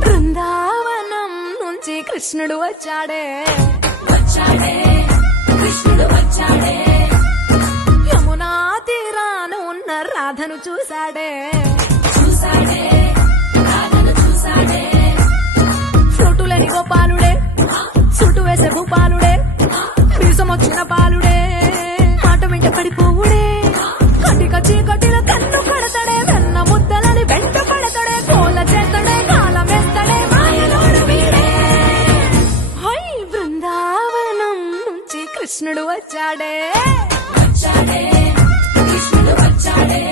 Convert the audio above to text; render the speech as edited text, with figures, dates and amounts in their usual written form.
బృందావనం నుంచి కృష్ణుడు వచ్చాడే కృష్ణుడు వచ్చాడే, యమునా తీరాన ఉన్న రాధను చూశాడే రాధను చూసాడే, ఫ్లూటులేని గోపాలుడే సుట్టు వేసే భూపాలుడే వీసమొచ్చిన పాలుడే మాట వెంట పడిపోవుడే కటిక చీకటిలో కన్ను పడతాడే వెన్న ముద్దలని వెంట పడతాడే కోల చేతడే కాలమేస్తాడే మాయలోడు వీడే. హై బృందావనం నుంచి కృష్ణుడు వచ్చాడే కృష్ణుడు వచ్చాడే.